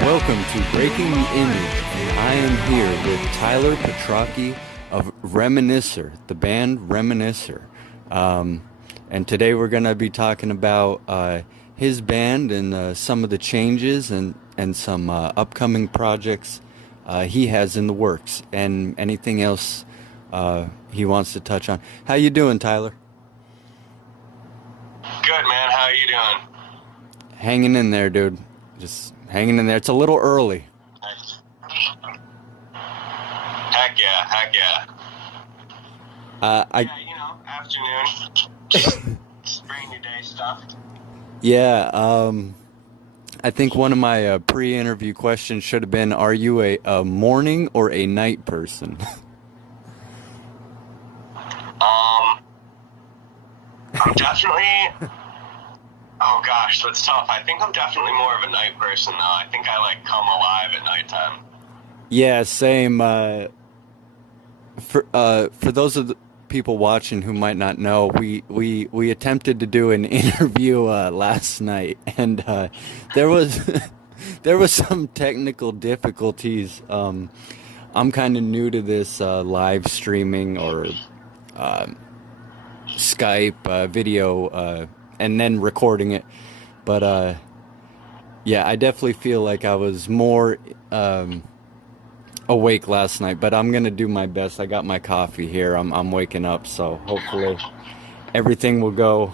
Welcome to Breaking the Image, and I am here with Tyler Petrocchi of Reminiscer, the band Reminiscer. And today we're going to be talking about his band and some of the changes and some upcoming projects he has in the works, and anything else he wants to touch on. How you doing, Tyler? Good, man. How are you doing? Hanging in there, dude. Just hanging in there. It's a little early. Heck yeah, heck yeah. Afternoon. Spring new day stuff. Yeah, I think one of my pre-interview questions should have been, are you a morning or a night person? I'm definitely... Oh gosh, that's tough. I think I'm definitely more of a night person, though. I think I, come alive at nighttime. Yeah, same. For those of the people watching who might not know, we attempted to do an interview last night, and there was there was some technical difficulties. I'm kind of new to this live streaming or Skype video and then recording it, but yeah, I definitely feel like I was more awake last night, but I'm gonna do my best. I got my coffee here. I'm waking up, so hopefully everything will go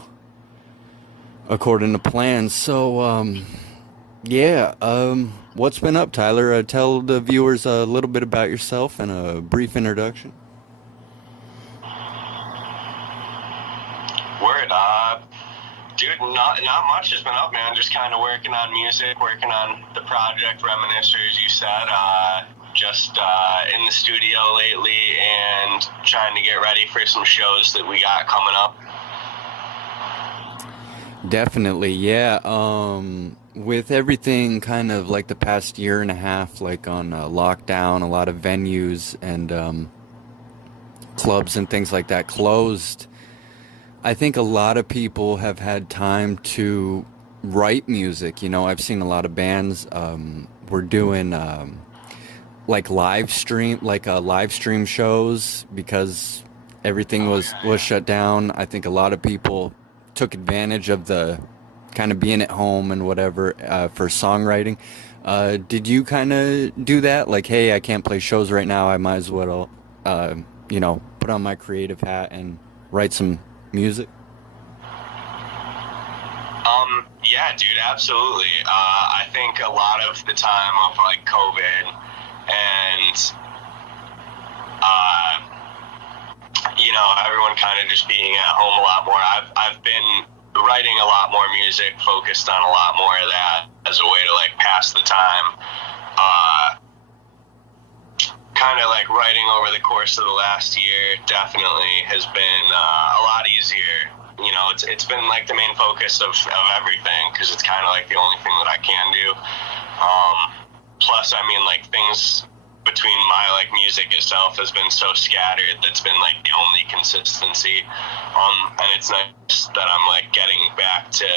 according to plan. So yeah, what's been up, Tyler? Tell the viewers a little bit about yourself and a brief introduction. Word, dude, not much has been up, man. Just kind of working on music, working on the project Reminiscer, as you said. Just in the studio lately and trying to get ready for some shows that we got coming up. Definitely, yeah. With everything kind of like the past year and a half, like on lockdown, a lot of venues and clubs and things like that closed. I think a lot of people have had time to write music. You know, I've seen a lot of bands were doing like live stream shows because everything was shut down. I think a lot of people took advantage of the kind of being at home and whatever for songwriting. Did you kind of do that? Like, hey, I can't play shows right now. I might as well, put on my creative hat and write some music. Yeah, dude, absolutely. I think a lot of the time of COVID and everyone kind of just being at home a lot more. I've been writing a lot more music, focused on a lot more of that as a way to pass the time. Kind of writing over the course of the last year definitely has been a lot easier. You know, it's been the main focus of everything because it's kind of the only thing that I can do. Plus, I mean, things between my music itself has been so scattered that's been the only consistency. And it's nice that I'm getting back to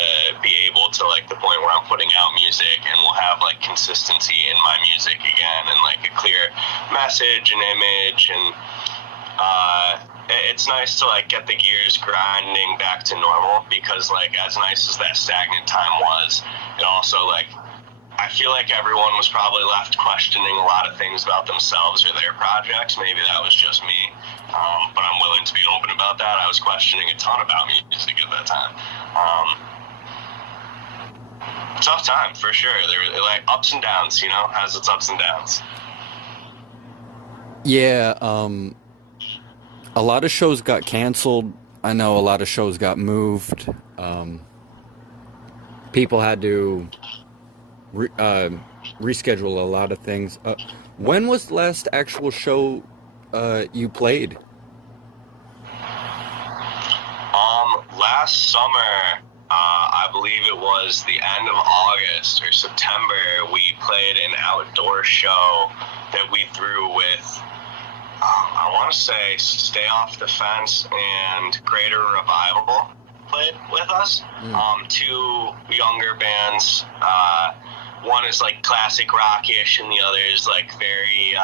be able to the point where I'm putting out music and we'll have consistency in my music again and a clear message and image and it's nice to get the gears grinding back to normal because as nice as that stagnant time was, it also I feel everyone was probably left questioning a lot of things about themselves or their projects. Maybe that was just me, but I'm willing to be open about that. I was questioning a ton about music at that time. Tough time for sure. There were ups and downs, has its ups and downs. Yeah, a lot of shows got canceled. I know a lot of shows got moved. People had to reschedule a lot of things. When was the last actual show you played? Last summer, I believe it was the end of August or September, we played an outdoor show that we threw with I want to say Stay Off the Fence and Greater Revival played with us. Two younger bands one is like classic rockish, and the other is like very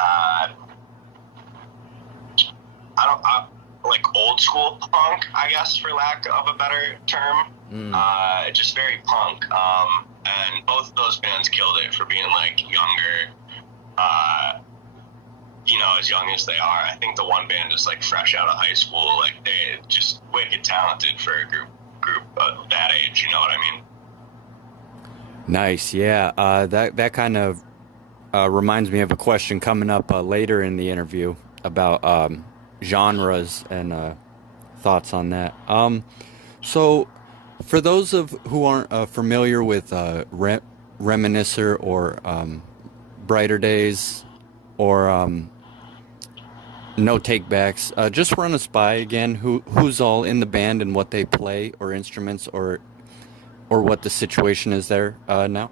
like old school punk, I guess, for lack of a better term. Just very punk. And both of those bands killed it for being like younger. As young as they are. I think the one band is like fresh out of high school. Like they just wicked talented for a group of that age. You know what I mean? Nice, yeah. That kind of reminds me of a question coming up later in the interview about genres and thoughts on that. So, for those of who aren't familiar with Reminiscer or Brighter Days or No Takebacks, just run us by again who's all in the band and what they play or instruments or what the situation is there now.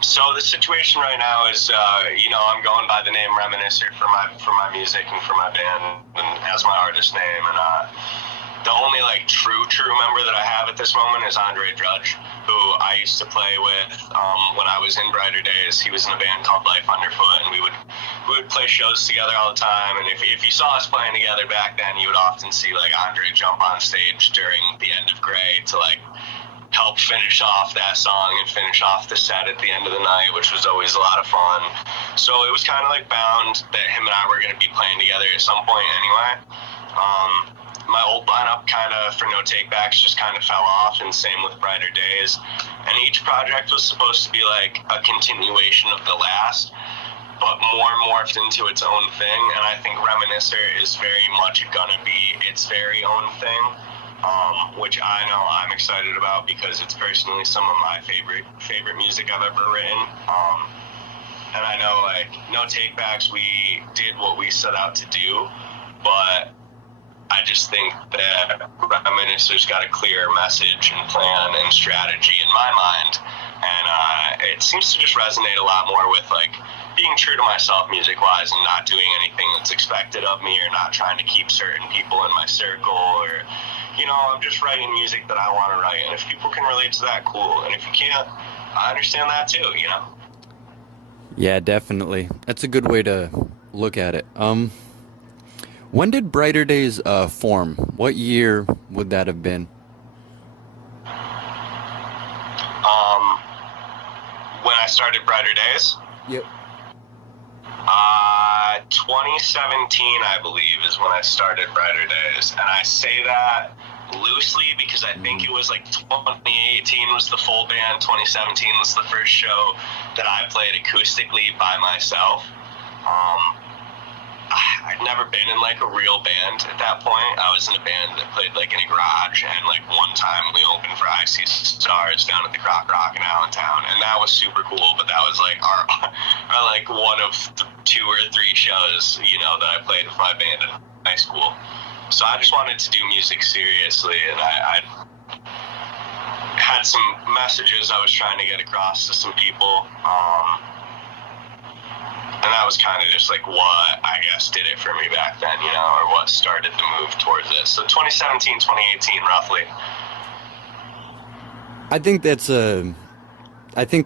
So the situation right now is, I'm going by the name Reminiscer for my music and for my band and as my artist name. And the only like true member that I have at this moment is Andre Drudge, who I used to play with when I was in Brighter Days. He was in a band called Life Underfoot, and we would play shows together all the time. And if you saw us playing together back then, you would often see like Andre jump on stage during the end of Gray to like help finish off that song and finish off the set at the end of the night, which was always a lot of fun. So it was kind of like bound that him and I were going to be playing together at some point anyway. My old lineup kind of for No Takebacks just kind of fell off, and same with Brighter Days. And each project was supposed to be like a continuation of the last, but more morphed into its own thing. And I think Reminiscer is very much gonna be its very own thing. Which I know I'm excited about because it's personally some of my favorite music I've ever written. And I know like No Takebacks, we did what we set out to do, but I just think that Reminiscer's got a clear message and plan and strategy in my mind, and it seems to just resonate a lot more with like being true to myself music-wise and not doing anything that's expected of me or not trying to keep certain people in my circle or, I'm just writing music that I want to write. And if people can relate to that, cool. And if you can't, I understand that too, Yeah, definitely. That's a good way to look at it. When did Brighter Days form? What year would that have been? When I started Brighter Days? Yep. 2017, I believe, is when I started Brighter Days. And I say that loosely because I think it was like 2018 was the full band, 2017 was the first show that I played acoustically by myself. I'd never been in like a real band at that point. I was in a band that played like in a garage, and like one time we opened for I See Stars down at the Croc Rock in Allentown, and that was super cool. But that was like our like one of two or three shows that I played with my band in high school. So I just wanted to do music seriously, and I had some messages I was trying to get across to some people. And that was kind of just like what I guess did it for me back then, or what started the move towards it. So 2017, 2018, roughly. I think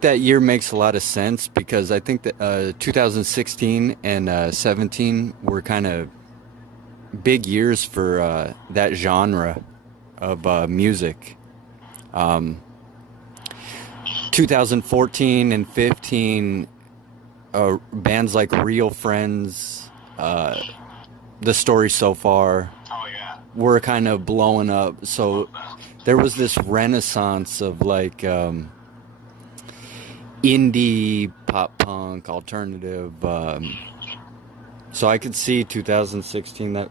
that year makes a lot of sense because I think that 2016 and 17 were kind of big years for that genre of music. 2014 and 15. Bands like Real Friends, The Story So Far, were kind of blowing up. So there was this renaissance of like indie, pop punk, alternative. So I could see 2016 that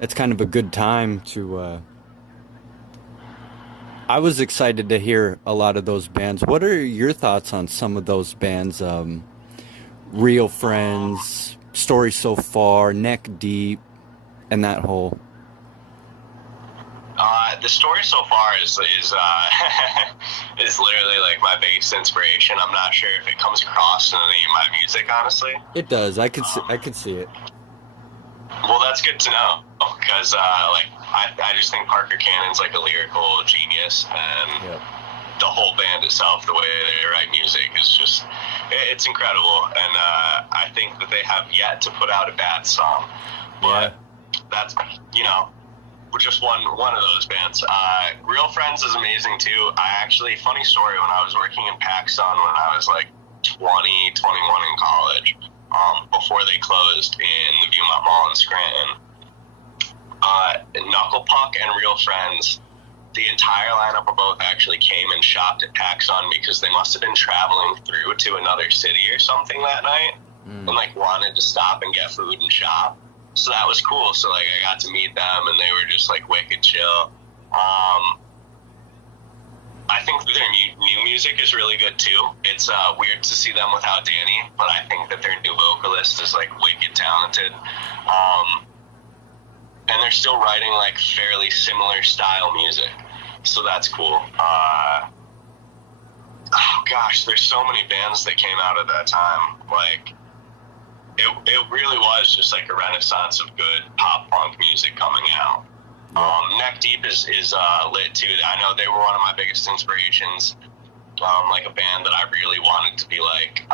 it's kind of a good time to. I was excited to hear a lot of those bands. What are your thoughts on some of those bands? Real Friends, Story So Far, Neck Deep, and that whole. The Story So Far is is literally like my biggest inspiration. I'm not sure if it comes across in any of my music, honestly. It does. I could see it. Well, that's good to know because like I just think Parker Cannon's like a lyrical genius, and Yep. the whole band itself, the way they write music is just, it's incredible. And I think that they have yet to put out a bad song. But that's, you know, we're just one of those bands. Real Friends is amazing too. I actually, funny story, when I was working in PacSun when I was like 20, 21 in college, before they closed in the Viewmont Mall in Scranton, Knuckle Puck and Real Friends, the entire lineup of both actually came and shopped at PacSun because they must have been traveling through to another city or something that night, and like wanted to stop and get food and shop. So that was cool. So like I got to meet them, and they were just like wicked chill. I think that their new music is really good too. It's weird to see them without Danny, but I think that their new vocalist is like wicked talented. And they're still writing like fairly similar style music, so that's cool. Oh gosh, there's so many bands that came out at that time. Like it really was just like a renaissance of good pop punk music coming out. Neck Deep is lit too. I know they were one of my biggest inspirations. Like a band that I really wanted to be like,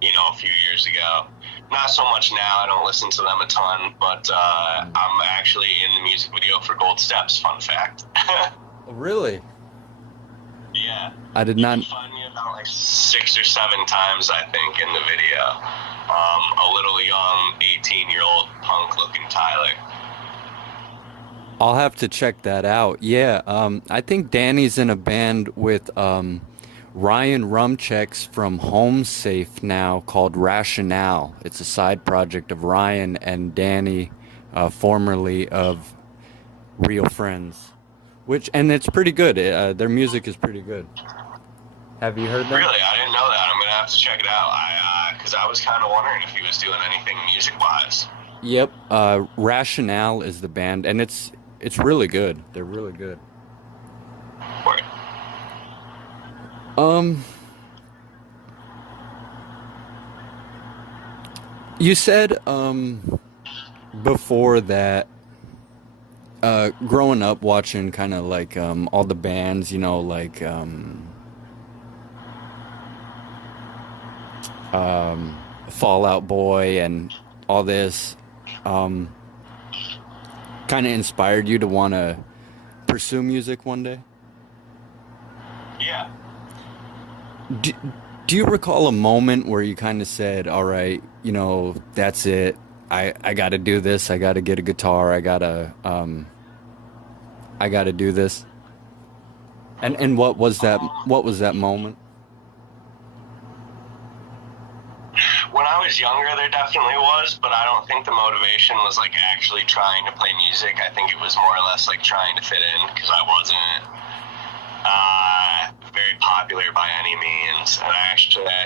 you know, a few years ago. Not so much now. I don't listen to them a ton, but I'm actually in the music video for Gold Steps. Fun fact. Really? Yeah. I did not. You can find me about like 6 or 7 times, I think, in the video. A little young 18-year-old punk-looking Tyler. I'll have to check that out. Yeah, I think Danny's in a band with Ryan Rumchek's from Home Safe now called Rationale. It's a side project of Ryan and Danny, formerly of Real Friends, and it's pretty good. Their music is pretty good. Have you heard that? Really? I didn't know that. I'm going to have to check it out. Because I was kind of wondering if he was doing anything music-wise. Yep. Rationale is the band, and it's really good. They're really good. Word. You said before that growing up watching kind of like all the bands, you know, like Fall Out Boy and all this kind of inspired you to want to pursue music one day? Yeah. Do you recall a moment where you kind of said, all right, you know, that's it. I got to do this. I got to get a guitar. I got to do this. And what was that moment? When I was younger, there definitely was, but I don't think the motivation was like actually trying to play music. I think it was more or less like trying to fit in, because I wasn't very popular by any means. And I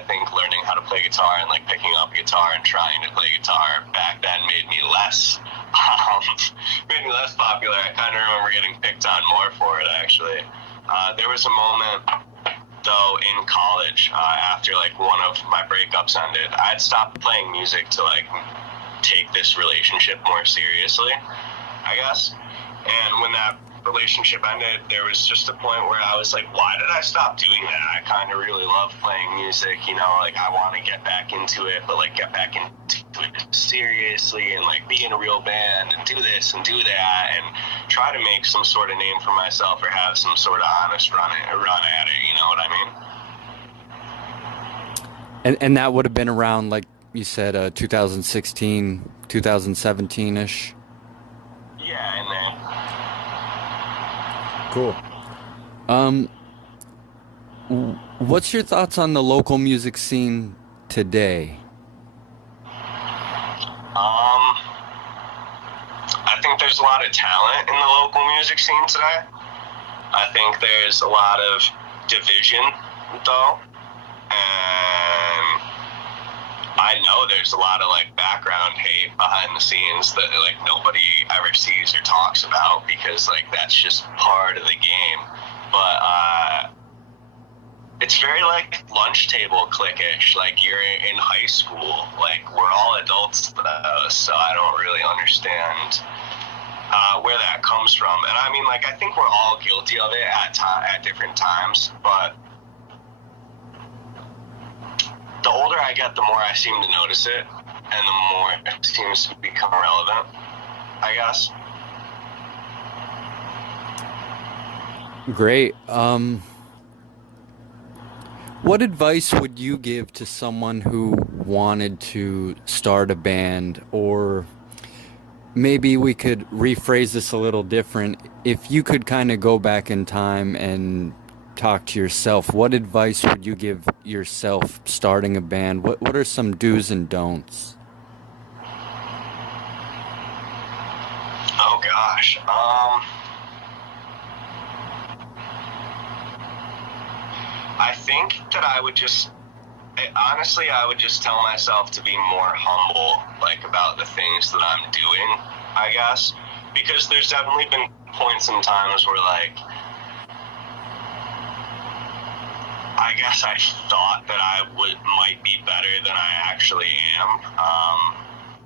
think learning how to play guitar and like picking up a guitar and trying to play guitar back then made me less popular. I kind of remember getting picked on more for it, actually. There was a moment though in college, after like one of my breakups ended. I had stopped playing music to like take this relationship more seriously, I guess. And when that relationship ended, there was just a point where I was like, why did I stop doing that? I kind of really love playing music, you know, like I want to get back into it, but like get back into it seriously and like be in a real band and do this and do that and try to make some sort of name for myself or have some sort of honest run at it, you know what I mean? And that would have been around, like you said, 2016, 2017-ish? Yeah, and then... Cool. What's your thoughts on the local music scene today? I think there's a lot of talent in the local music scene today. I think there's a lot of division, though. And I know there's a lot of like background hate behind the scenes that like nobody ever sees or talks about, because like that's just part of the game. But it's very like lunch table cliquish. Like you're in high school. Like we're all adults though, so I don't really understand where that comes from. And I mean, like, I think we're all guilty of it at different times, but the older I get, the more I seem to notice it, and the more it seems to become relevant, I guess. Great. What advice would you give to someone who wanted to start a band? Or maybe we could rephrase this a little different. If you could kind of go back in time and talk to yourself, what advice would you give yourself starting a band? What are some do's and don'ts? Oh gosh. I think that honestly, I would just tell myself to be more humble, like, about the things that I'm doing, I guess, because there's definitely been points in times where, like, I guess I thought that I might be better than I actually am.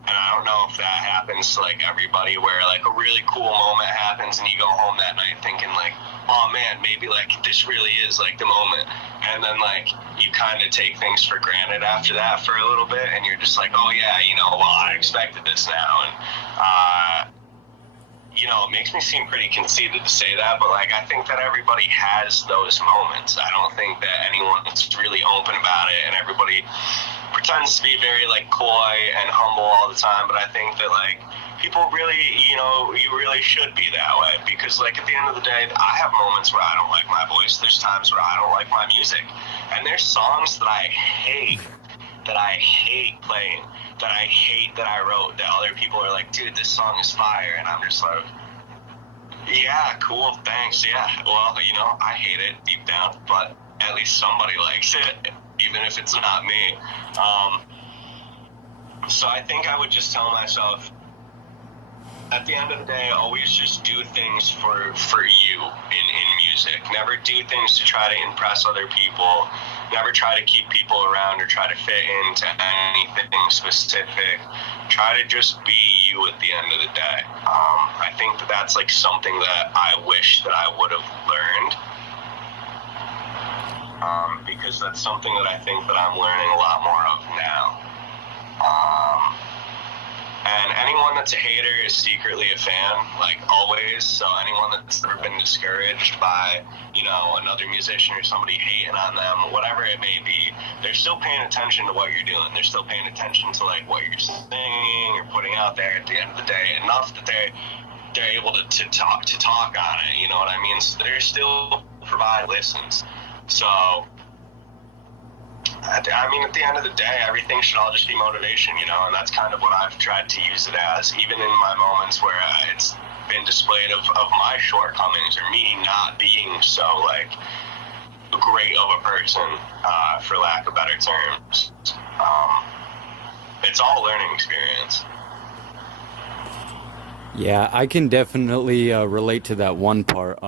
And I don't know if that happens to, like, everybody, where, like, a really cool moment happens and you go home that night thinking, like, oh man, maybe, like, this really is, like, the moment. And then, like, you kind of take things for granted after that for a little bit, and you're just like, oh yeah, well, I expected this now. And it makes me seem pretty conceited to say that, but, like, I think that everybody has those moments. I don't think that anyone's really open about it, and everybody pretends to be very, like, coy and humble all the time. But I think that, like, people really, you really should be that way, because, like, at the end of the day, I have moments where I don't like my voice. There's times where I don't like my music, and there's songs that I hate playing, that I hate that I wrote, that other people are like, dude, this song is fire, and I'm just like, yeah, cool, thanks, yeah, well, I hate it deep down, but at least somebody likes it, even if it's not me. So I think I would just tell myself, at the end of the day, always just do things for you in music. Never do things to try to impress other people. Never try to keep people around or try to fit into anything specific. Try to just be you at the end of the day. I think that that's, like, something that I wish that I would have learned, because that's something that I think that I'm learning a lot more of now. And anyone that's a hater is secretly a fan, like, always. So anyone that's ever been discouraged by, another musician or somebody hating on them, whatever it may be, they're still paying attention to what you're doing. They're still paying attention to, like, what you're singing or putting out there at the end of the day, enough that they're able to talk on it, you know what I mean? So they're still provide listens. So I mean, at the end of the day, everything should all just be motivation, and that's kind of what I've tried to use it as, even in my moments where it's been displayed of my shortcomings, or me not being so, like, great of a person, for lack of better terms. It's all a learning experience. Yeah, I can definitely relate to that one part.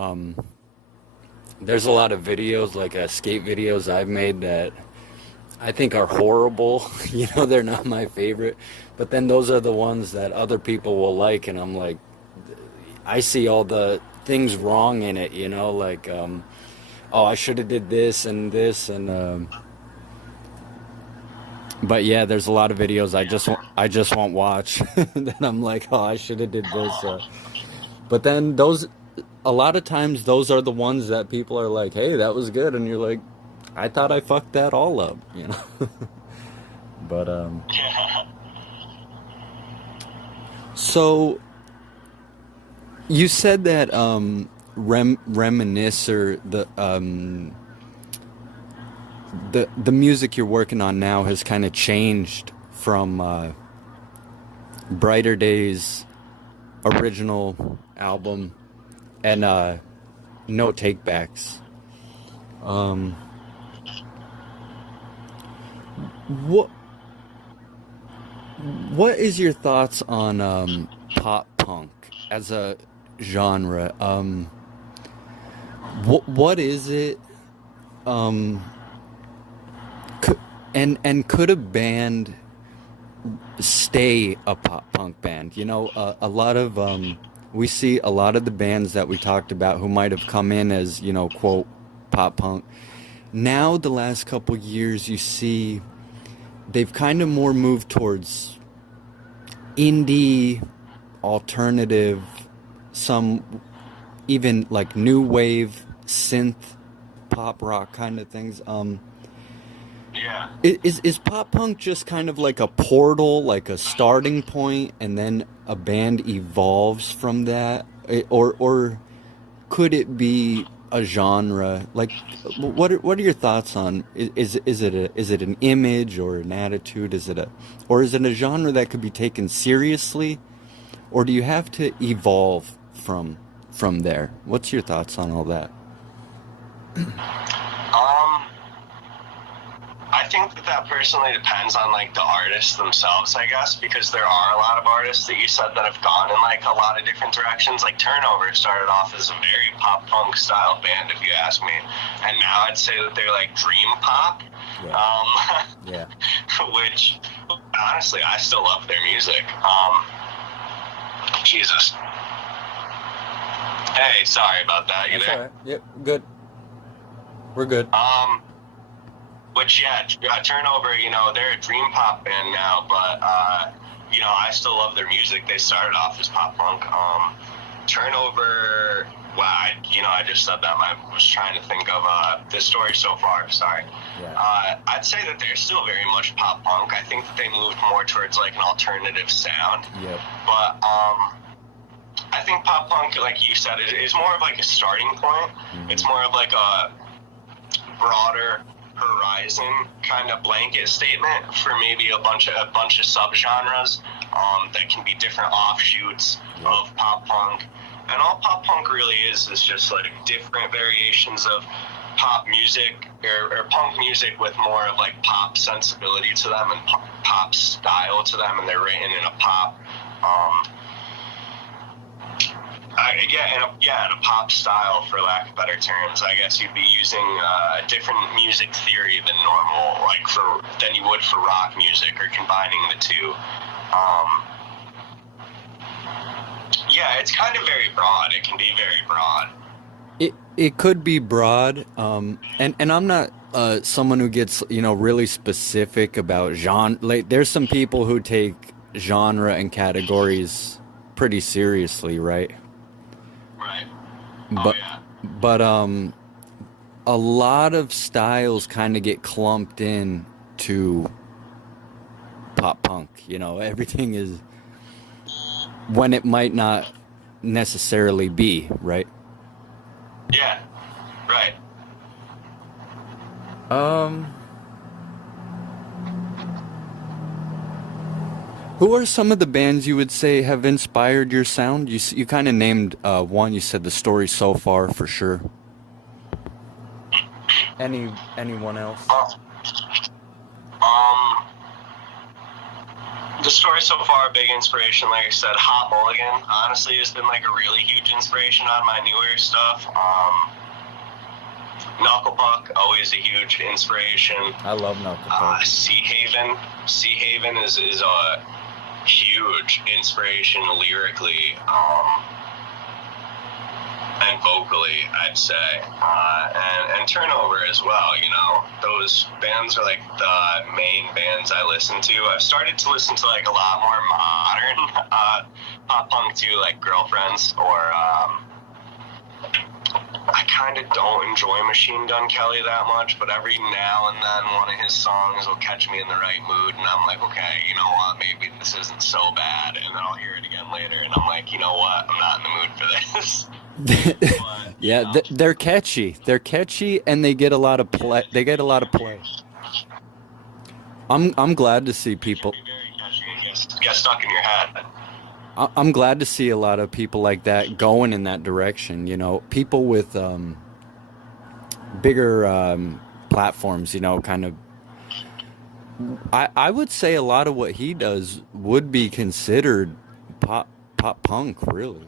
There's a lot of videos, like skate videos I've made, that I think are horrible. They're not my favorite. But then those are the ones that other people will like, and I'm like, I see all the things wrong in it, like, oh, I should have did this and this, and but yeah, there's a lot of videos I just won't watch. Then I'm like, oh, I should have did this. But then a lot of times those are the ones that people are like, hey, that was good, and you're like, I thought I fucked that all up, But so you said that Reminiscer, the music you're working on now has kind of changed from Brighter Days original album and No Takebacks. What what is your thoughts on pop punk as a genre? What is it? Um, and could a band stay a pop punk band? A lot of we see a lot of the bands that we talked about who might have come in as, you know, quote, pop punk. Now, the last couple years, you see they've kind of more moved towards indie, alternative, some even like new wave, synth, pop rock kind of things. Yeah. Is pop punk just kind of like a portal, like a starting point, and then a band evolves from that, or could it be a genre? Like, what are your thoughts on is it an image or an attitude? Is it a genre that could be taken seriously, or do you have to evolve from there? What's your thoughts on all that? Um, I think that personally depends on like the artists themselves, I guess, because there are a lot of artists that you said that have gone in like a lot of different directions. Like Turnover started off as a very pop punk style band, if you ask me, and now I'd say that they're like dream pop. Yeah. Yeah. Which honestly, I still love their music. Jesus. Hey, sorry about that. You That's there? all right. Yep. Good. We're good. Which, yeah, Turnover, you know, they're a dream pop band now, but, you know, I still love their music. They started off as pop punk. Turnover, well, I just said that. I was trying to think of the story so far, sorry. Yeah. I'd say that they're still very much pop punk. I think that they moved more towards, like, an alternative sound. Yep. But, I think pop punk, like you said, is more of, like, a starting point. Mm-hmm. It's more of, like, a broader horizon kind of blanket statement for maybe a bunch of subgenres that can be different offshoots of pop punk. And all pop punk really is just like different variations of pop music or punk music with more of like pop sensibility to them and pop style to them, and they're written in a pop in a pop style, for lack of better terms. I guess you'd be using a different music theory than normal, than you would for rock music, or combining the two. It's kind of very broad. It can be very broad. It could be broad, and I'm not someone who gets, you know, really specific about genre. Like, there's some people who take genre and categories pretty seriously, right? Right. But a lot of styles kind of get clumped in to pop punk. You know, everything is when it might not necessarily be, right? Yeah. Right. Who are some of the bands you would say have inspired your sound? You kind of named one. You said The Story So Far, for sure. Anyone else? The Story So Far, big inspiration. Like I said, Hot Mulligan honestly has been like a really huge inspiration on my newer stuff. Knucklepuck, always a huge inspiration. I love Knucklepuck. Sea Haven is a huge inspiration lyrically and vocally, I'd say, and Turnover as well. You know, those bands are like the main bands I listen to. I've started to listen to like a lot more modern pop punk too, like Girlfriends, or I kind of don't enjoy Machine Gun Kelly that much, but every now and then one of his songs will catch me in the right mood, and I'm like, okay, you know what, maybe this isn't so bad, and then I'll hear it again later, and I'm like, you know what, I'm not in the mood for this. But, yeah, you know, they're catchy. They're catchy, and they get a lot of play. They get a lot of play. I'm glad to see people. Be very catchy and get stuck in your head. I'm glad to see a lot of people like that going in that direction. You know, people with bigger platforms. You know, kind of. I would say a lot of what he does would be considered pop punk, really.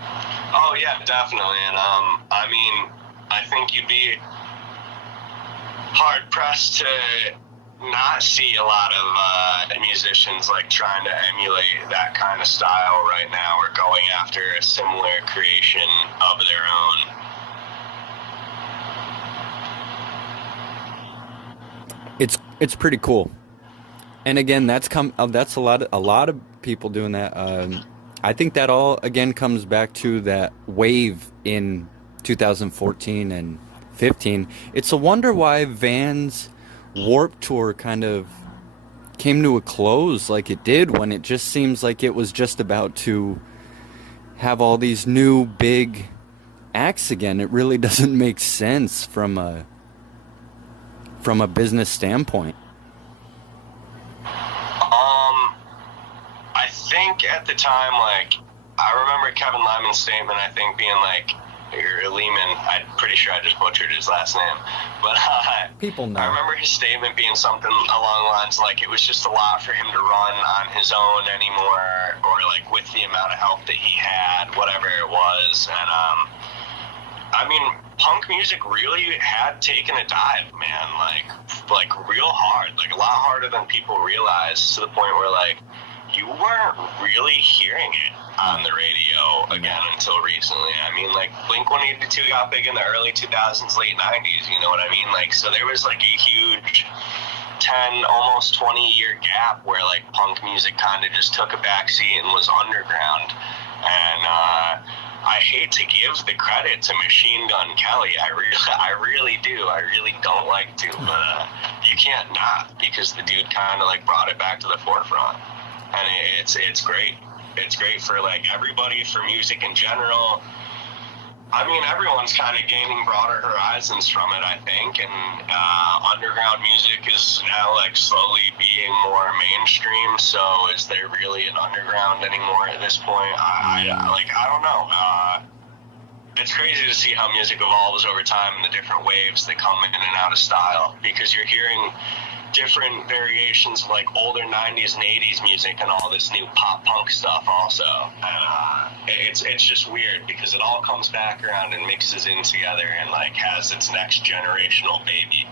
Oh yeah, definitely, and I mean, I think you'd be hard pressed to not see a lot of musicians like trying to emulate that kind of style right now or going after a similar creation of their own. It's pretty cool. And again, that's a lot of people doing that. I think that all again comes back to that wave in 2014 and 15. It's a wonder why Van's Warp Tour kind of came to a close like it did when it just seems like it was just about to have all these new big acts again. It really doesn't make sense from a business standpoint. I think at the time, like, I remember Kevin Lyman's statement, I think, being like, or Lehman, I'm pretty sure I just butchered his last name, but People know. I remember his statement being something along the lines like it was just a lot for him to run on his own anymore, or like with the amount of help that he had, whatever it was. And I mean, punk music really had taken a dive, man, like real hard, like a lot harder than people realize, to the point where like you weren't really hearing it on the radio again until recently. I mean, like, Blink-182 got big in the early 2000s, late 90s, you know what I mean? Like, so there was, like, a huge 10, almost 20-year gap where, like, punk music kind of just took a backseat and was underground. And I hate to give the credit to Machine Gun Kelly. I really do. I really don't like to, but you can't not, because the dude kind of, like, brought it back to the forefront. And it's great. It's great for like everybody, for music in general. I mean, everyone's kind of gaining broader horizons from it, I think. And underground music is now like slowly being more mainstream. So is there really an underground anymore at this point? I don't know. It's crazy to see how music evolves over time and the different waves that come in and out of style, because you're hearing different variations of like older 90s and 80s music and all this new pop punk stuff also. And it's just weird because it all comes back around and mixes in together and like has its next generational baby.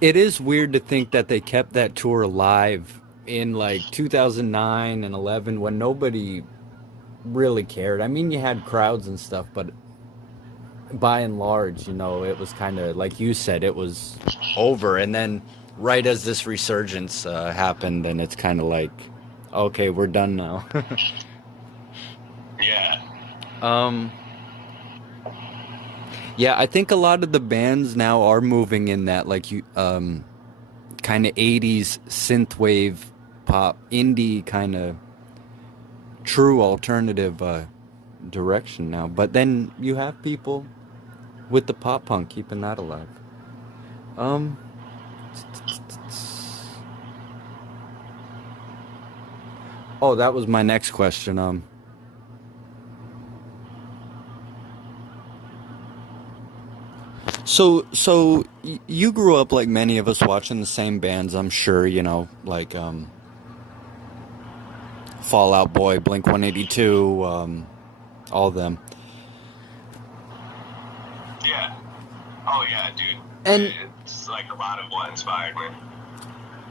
It is weird to think that they kept that tour alive in like 2009 and 11 when nobody really cared. I mean, you had crowds and stuff, but by and large, you know, it was kind of like you said, it was over. And then right as this resurgence happened, and it's kind of like, okay, we're done now. Yeah. Yeah, I think a lot of the bands now are moving in that like you kind of 80s synthwave pop indie kind of true alternative direction now. But then you have people with the pop punk keeping that alive. Oh, that was my next question. So you grew up like many of us watching the same bands, I'm sure, you know, like Fall Out Boy, Blink-182, all of them. Yeah. Oh yeah, dude. And it's like a lot of what inspired me.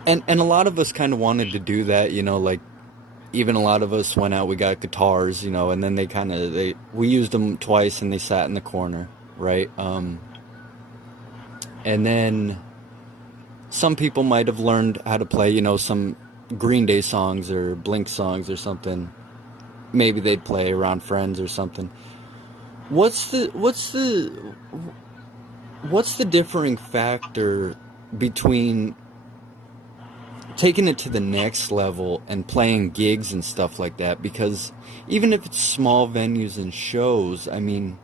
and a lot of us kind of wanted to do that, you know, like even a lot of us went out, we got guitars, you know, and then we used them twice and they sat in the corner, right? And then some people might have learned how to play, you know, some Green Day songs or Blink songs or something. Maybe they'd play around friends or something. What's the differing factor between taking it to the next level and playing gigs and stuff like that? Because even if it's small venues and shows, I mean,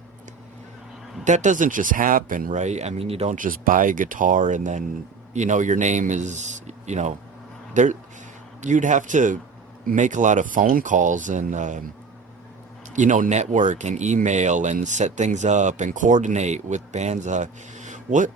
that doesn't just happen, right? I mean, you don't just buy a guitar and then, you know, your name is, you know, there. You'd have to make a lot of phone calls and, you know, network and email and set things up and coordinate with bands. What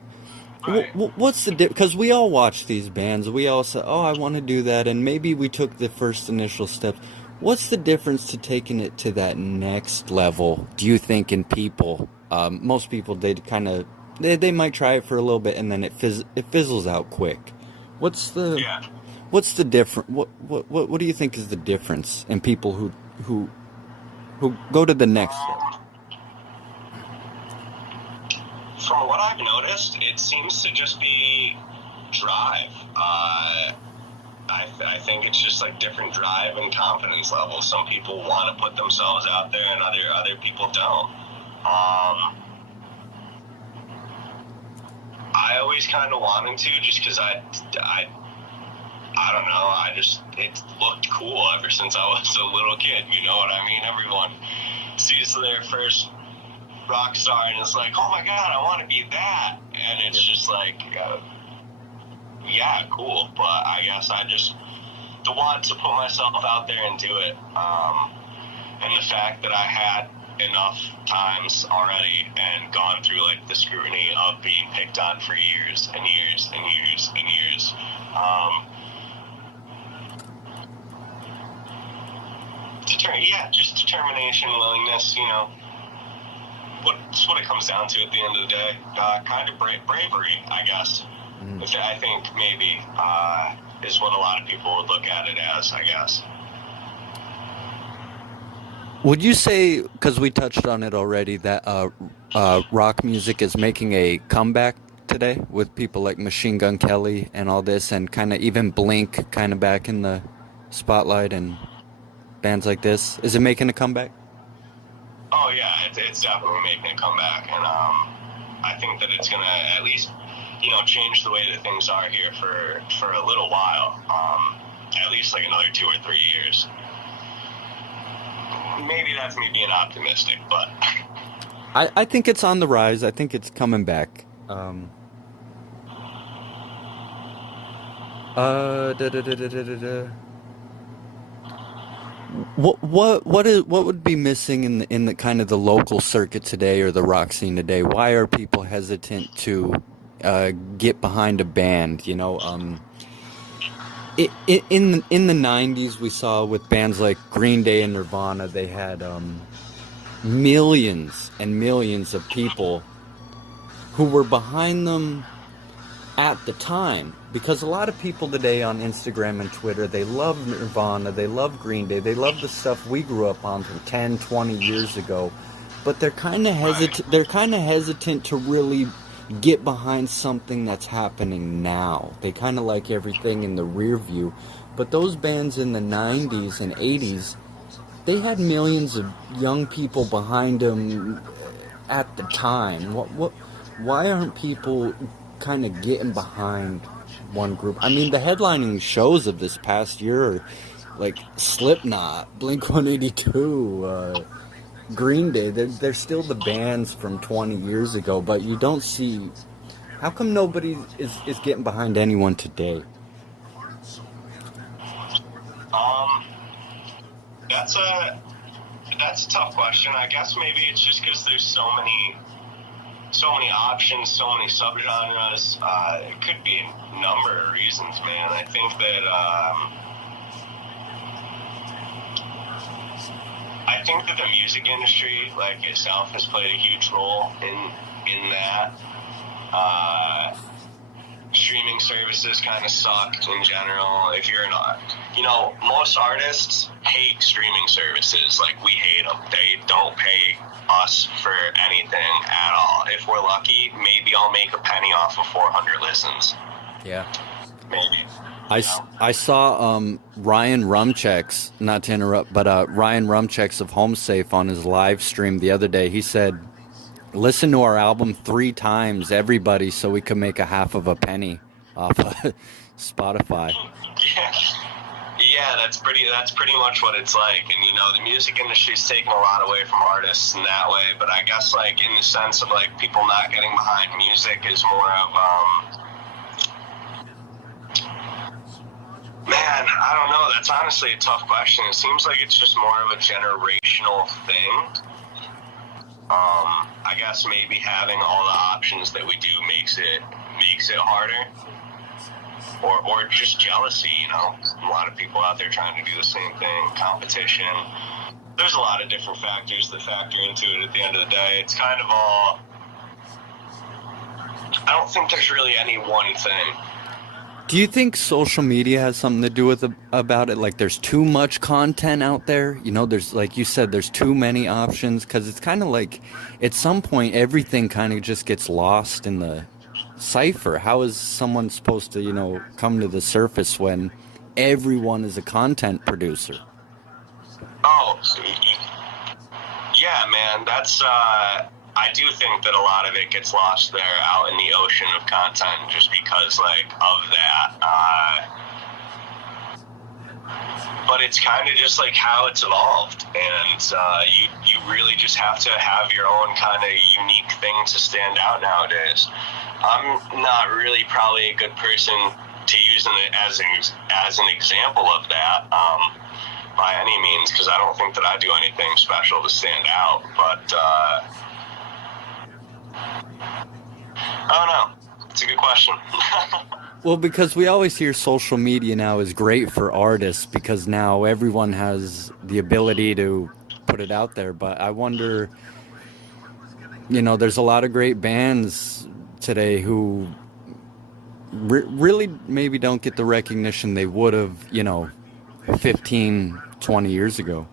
Right. what's the because we all watch these bands, we all say, oh, I want to do that, and maybe we took the first initial steps. What's the difference to taking it to that next level, do you think, in people? Most people, they kind of they might try it for a little bit and then it fizzles out quick. What's the Yeah. what's the difference? What do you think is the difference in people who who go to the next step? From what I've noticed, it seems to just be drive. I think it's just like different drive and confidence levels. Some people want to put themselves out there, and other people don't. I always kind of wanted to, just because I don't know. It looked cool ever since I was a little kid. You know what I mean? Everyone sees their first rock star and it's like, oh my god, I want to be that. And it's just like, yeah, cool. But I guess I just want to put myself out there and do it. And the fact that I had enough times already and gone through like the scrutiny of being picked on for years and years and years and years. Just determination, willingness, what's what it comes down to at the end of the day. Kind of bravery, I guess. Which I think maybe is what a lot of people would look at it as, I guess. Would you say, because we touched on it already, that rock music is making a comeback today with people like Machine Gun Kelly and all this, and kind of even Blink kind of back in the spotlight and bands like this? Is it making a comeback? Oh, yeah, it's definitely making a comeback, and I think that it's going to at least, change the way that things are here for a little while, at least like another 2 or 3 years. Maybe that's me being optimistic, but I think it's on the rise. I think it's coming back. Da, da, da, da, da, da, da. What would be missing in the kind of the local circuit today or the rock scene today? Why are people hesitant to get behind a band? In the 90s, we saw with bands like Green Day and Nirvana, they had millions and millions of people who were behind them at the time. Because a lot of people today on Instagram and Twitter, they love Nirvana, they love Green Day, they love the stuff we grew up on from 10, 20 years ago. But they're kind of hesitant to really get behind something that's happening now. They kind of like everything in the rear view. But those bands in the 90s and 80s, they had millions of young people behind them at the time. Why aren't people kind of getting behind one group? I mean, the headlining shows of this past year are like Slipknot, Blink-182, Green Day. They're still the bands from 20 years ago, but you don't see. How come nobody is getting behind anyone today? That's a tough question. I guess maybe it's just because there's so many options, so many subgenres. It could be a number of reasons, man. I think that the music industry, like itself, has played a huge role in that. Streaming services kind of suck in general. If you're not, most artists hate streaming services. Like, we hate them. They don't pay us for anything at all. If we're lucky, maybe I'll make a penny off of 400 listens. Yeah. Maybe. I saw Ryan Rumchek's, not to interrupt, but Ryan Rumchek's of Home Safe on his live stream the other day. He said, listen to our album 3 times, everybody, so we could make a half of a penny off of Spotify. Yeah, that's pretty much what it's like. And the music industry's taken a lot away from artists in that way, but I guess like in the sense of like people not getting behind music is more of man, I don't know. That's honestly a tough question. It seems like it's just more of a generational thing. I guess maybe having all the options that we do makes it harder. Or just jealousy, A lot of people out there trying to do the same thing, competition. There's a lot of different factors that factor into it at the end of the day. It's kind of all I don't think there's really any one thing. Do you think social media has something to do with about it? Like, there's too much content out there. You know, there's like you said, there's too many options because it's kind of like at some point everything kind of just gets lost in the cipher. How is someone supposed to, come to the surface when everyone is a content producer? Oh, yeah, man. That's I do think that a lot of it gets lost there out in the ocean of content, just because like of that. But it's kind of just like how it's evolved, and you really just have to have your own kind of unique thing to stand out nowadays. I'm not really probably a good person to use as an example of that. By any means, because I don't think that I do anything special to stand out. But I don't know. It's a good question. Well, because we always hear social media now is great for artists because now everyone has the ability to put it out there. But I wonder, there's a lot of great bands today who really maybe don't get the recognition they would have, 15, 20 years ago.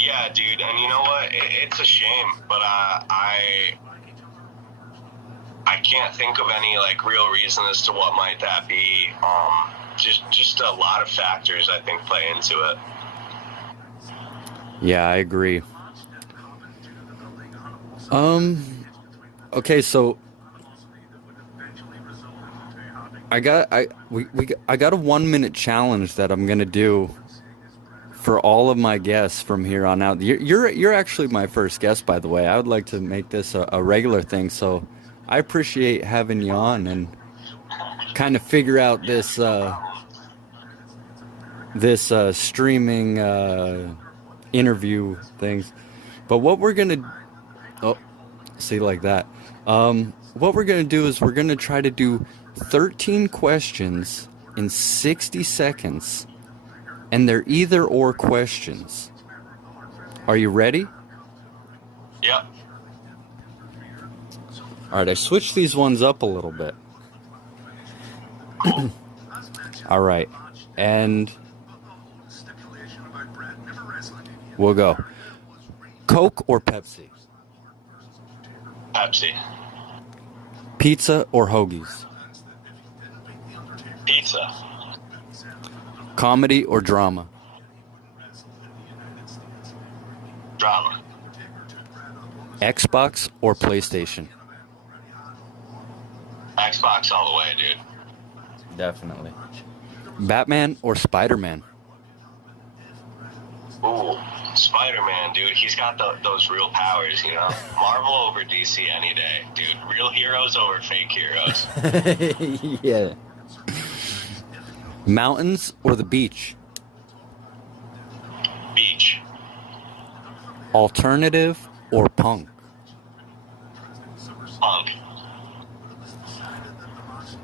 Yeah, dude. And you know what? It's a shame, but I can't think of any like real reason as to what might that be. Just a lot of factors I think play into it. Yeah, I agree. Okay, so I got a 1 minute challenge that I'm gonna do for all of my guests from here on out. You're actually my first guest, by the way. I would like to make this a regular thing, so I appreciate having you on and kind of figure out this streaming interview things. But what we're gonna see like that. What we're gonna do is we're gonna try to do 13 questions in 60 seconds, and they're either or questions. Are you ready? Yep. All right, I switched these ones up a little bit. All right, and we'll go. Coke or Pepsi? Pepsi. Pizza or hoagies? Pizza. Comedy or drama? Drama. Xbox or PlayStation? Xbox all the way, dude. Definitely. Batman or Spider-Man? Ooh, Spider-Man, dude. He's got those real powers, Marvel over DC any day, dude. Real heroes over fake heroes. Yeah. Mountains or the beach? Beach. Alternative or punk? Punk.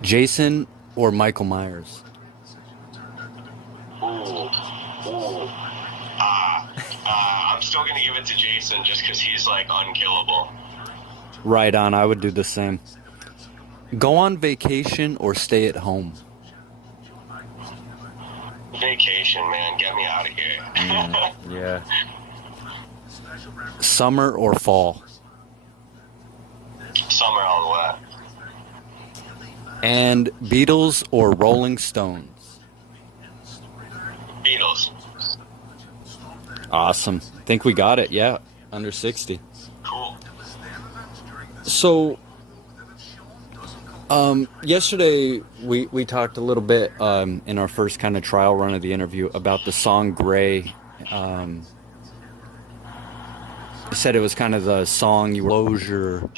Jason or Michael Myers? Ooh. I'm still gonna give it to Jason just because he's like unkillable. Right on, I would do the same. Go on vacation or stay at home? Vacation, man. Get me out of here. Yeah. Summer or fall? Summer all the way. And Beatles or Rolling Stones? Beatles. Awesome. Think we got it. Yeah, under 60. Cool. So, yesterday we talked a little bit in our first kind of trial run of the interview about the song Gray. I said it was kind of the song you closure,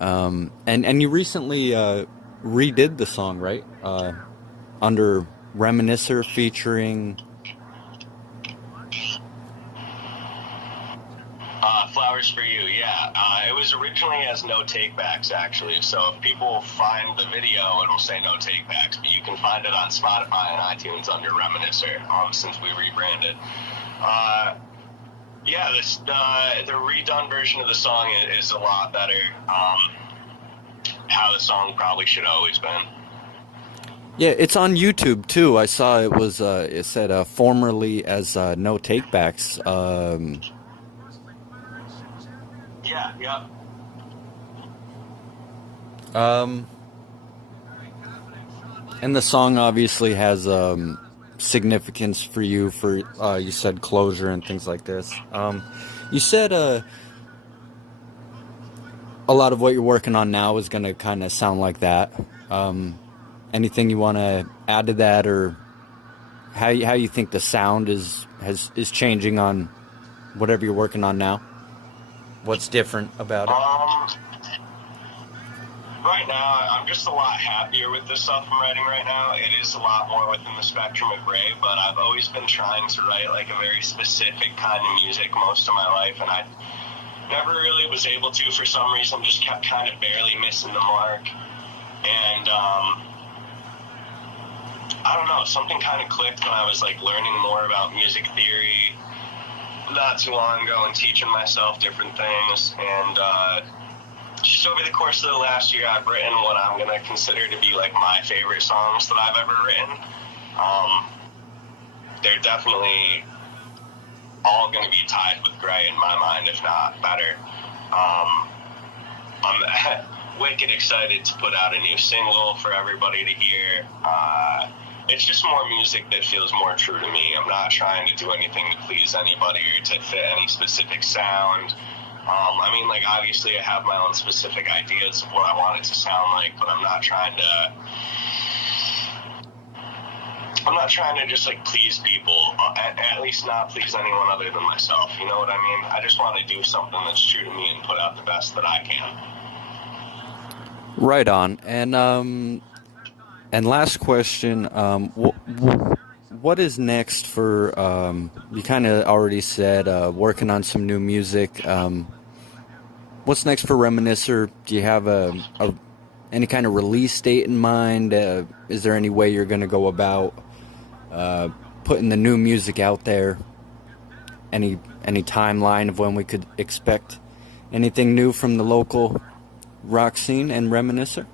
and you recently redid the song, right? Under Reminiscer featuring Flowers for You, yeah. It was originally as no takebacks, actually. So if people find the video, it'll say no takebacks, but you can find it on Spotify and iTunes under Reminiscer, since we rebranded. Yeah, the redone version of the song is a lot better. how the song probably should have always been. Yeah, it's on YouTube too. I saw it was it said formerly as no takebacks. Yeah, yeah. Um, and the song obviously has significance for you for you said closure and things like this. You said a lot of what you're working on now is going to kind of sound like that. Anything you want to add to that, or how you think the sound is changing on whatever you're working on now? What's different about it? Right now, I'm just a lot happier with the stuff I'm writing right now. It is a lot more within the spectrum of gray, but I've always been trying to write like a very specific kind of music most of my life, and I never really was able to for some reason. Just kept kind of barely missing the mark, and I don't know, something kind of clicked when I was like learning more about music theory not too long ago and teaching myself different things. And just over the course of the last year, I've written what I'm going to consider to be like my favorite songs that I've ever written. They're definitely all going to be tied with Gray in my mind, if not better. I'm wicked excited to put out a new single for everybody to hear. It's just more music that feels more true to me. I'm not trying to do anything to please anybody or to fit any specific sound. I mean, like, obviously I have my own specific ideas of what I want it to sound like, but I'm not trying to just, like, please people, at least not please anyone other than myself, you know what I mean? I just want to do something that's true to me and put out the best that I can. Right on. And last question, what is next for, you kind of already said, working on some new music. What's next for Reminiscer? Do you have any kind of release date in mind? Is there any way you're going to go about putting the new music out there? Any timeline of when we could expect anything new from the local rock scene and Reminiscer?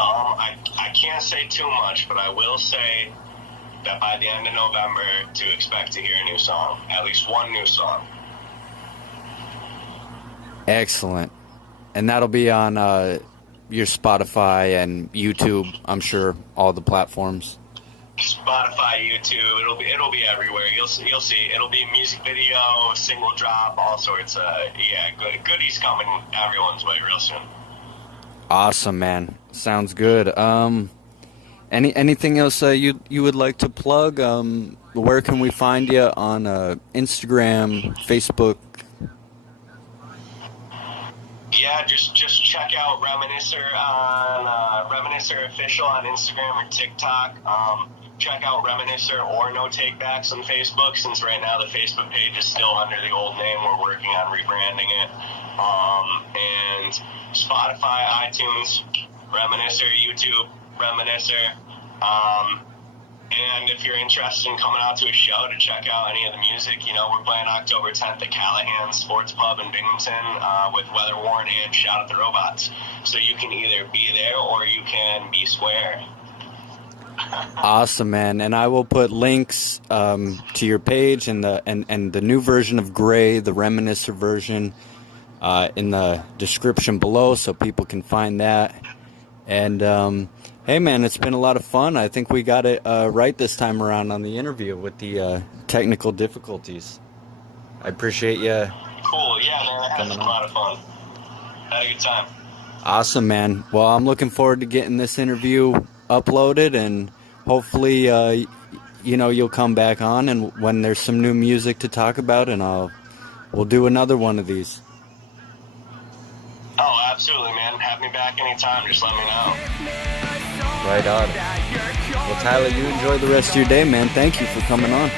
I can't say too much, but I will say that by the end of November to expect to hear a new song, at least one new song. Excellent. And that'll be on your Spotify and YouTube, I'm sure, all the platforms. Spotify, YouTube, it'll be everywhere. You'll see. It'll be a music video, single drop, all sorts of goodies coming everyone's way real soon. Awesome, man. Sounds good. Anything else you would like to plug? Where can we find you on Instagram, Facebook? Yeah, just check out Reminiscer on Reminiscer Official on Instagram or TikTok. Check out Reminiscer or No Takebacks on Facebook, since right now the Facebook page is still under the old name. We're working on rebranding it. And Spotify, iTunes, Reminiscer, YouTube, Reminiscer. And if you're interested in coming out to a show to check out any of the music, you know, we're playing October 10th at Callahan's Sports Pub in Binghamton with Weather Worn and Shout at the Robots. So you can either be there or you can be square. Awesome, man. And I will put links to your page and the new version of Gray, the Reminiscer version, in the description below so people can find that. And hey, man, it's been a lot of fun. I think we got it right this time around on the interview with the technical difficulties. I appreciate you. Cool, yeah, man, I had a lot of fun. Had a good time. Awesome, man. Well, I'm looking forward to getting this interview uploaded, and hopefully, you'll come back on, and when there's some new music to talk about, and we'll do another one of these. Oh, absolutely, man. Have me back anytime. Just let me know. Right on. Well, Tyler, you enjoy the rest of your day, man. Thank you for coming on.